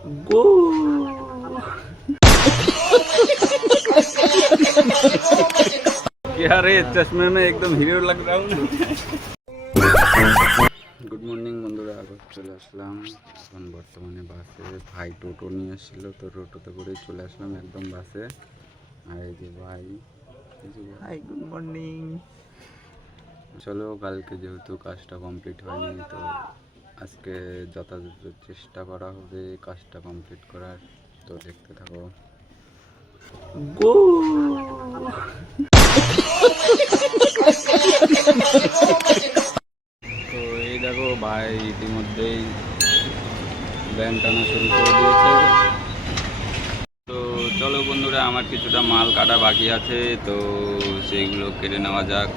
गो क्या रे, चश्मे में एकदम हीरो लग रहा हूँ। গুড মর্নিং বন্ধুরা, আবার চলে আসলাম। এখন বর্তমানে বাসে ভাই টোটো নিয়ে এসেছিলো, তো টোটোতে করেই চলে আসলাম একদম বাসে। আর এই যে ভাই, হাই গুড মর্নিং। চলো, কালকে যেহেতু কাজটা কমপ্লিট হয়নি, তো আজকে যথাযথ চেষ্টা করা হবে কাজটা কমপ্লিট করার। তো দেখতে থাকো। গো তো এই দেখো ভাই ইতিমধ্যেই ব্যান টানা শুরু করে দিয়েছে। তো চলো বন্ধুরা, আমার কিছুটা মাল কাটা বাকি আছে, তো সেইগুলো কেটে নেওয়া যাক।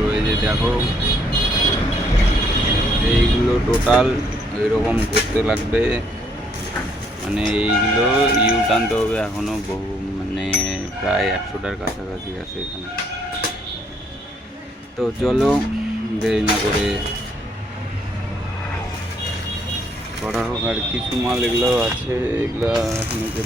তো এই যে দেখো, এইগুলো টোটাল এরকম করতে লাগবে, মানে এইগুলো ইউ টানতে হবে এখনও বহু, মানে প্রায় 100টার কাছাকাছি আছে এখানে। তো চলো দেরি না করে করা হোক। আর কিছু মাল এগুলো আছে, এগুলো এখন যে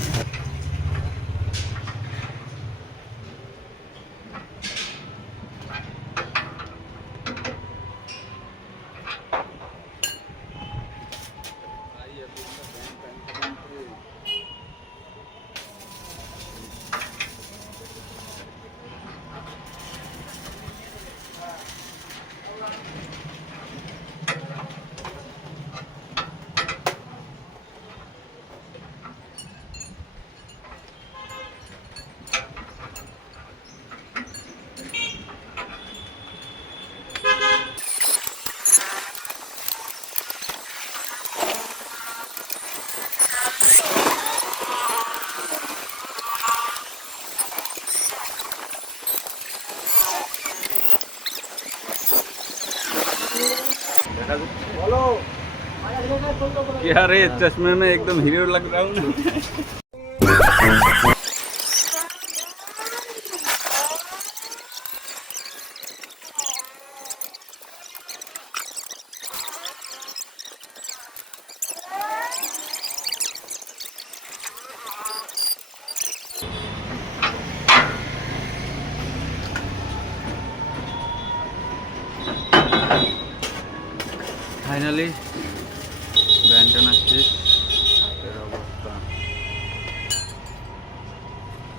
क्या रे, चश्मे में एकदम हीरो लग रहा हूँ। ফাইনালি ব্যান টানা শেষ। হাতের অবস্থা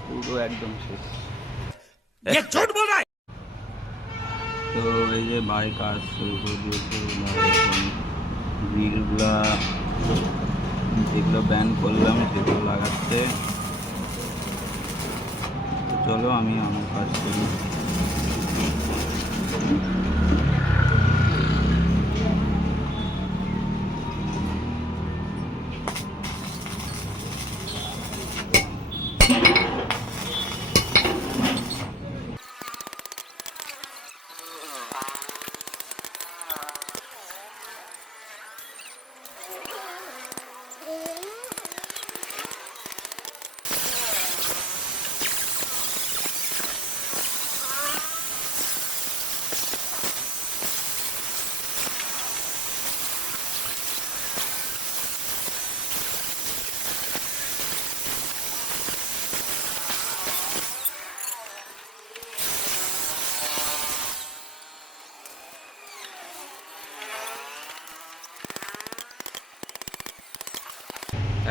পুরো একদম শেষ। তো এই যে ভাই কাজ শুরু করে দিয়েছে, গ্রিলগুলা যেগুলো ব্যান করলাম সেগুলো লাগাচ্ছে। তো চলো আমি আমার কাজ করি।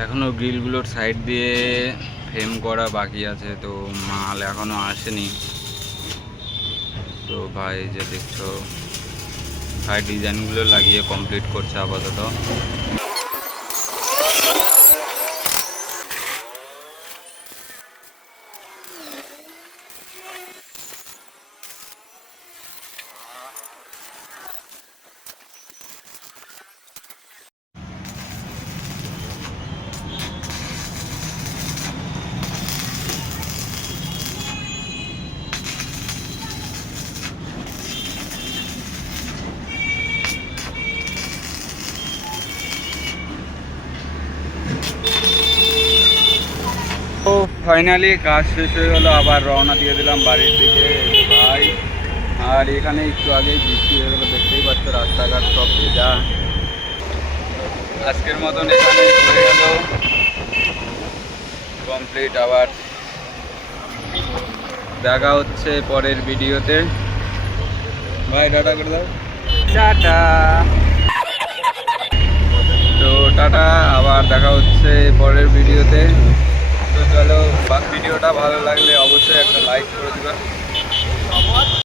এখনো গ্রিলগুলোর সাইড দিয়ে ফ্রেম করা বাকি আছে, তো মাল এখনো আসেনি। তো ভাই যে দেখছো ভাই ডিজাইনগুলো লাগিয়ে কমপ্লিট করছে আপাতত। তো ফাইনালি কাজ শেষ হয়ে গেলো, আবার রওনা দিয়ে দিলাম বাড়ির দিকে ভাই। আর এখানে একটু আগেই বৃষ্টি হয়ে গেলো, দেখতেই পাচ্ছ রাস্তাঘাট সব ভেজা। আজকের মতন এখানে হয়ে গেল কমপ্লিট। আবার দেখা হচ্ছে পরের ভিডিওতে। ভাই টাটা করে দাও। টাটা। তো টাটা, আবার দেখা হচ্ছে পরের ভিডিওতে। তো চলো, ভিডিওটা ভালো লাগলে অবশ্যই একটা লাইক করে দিবা।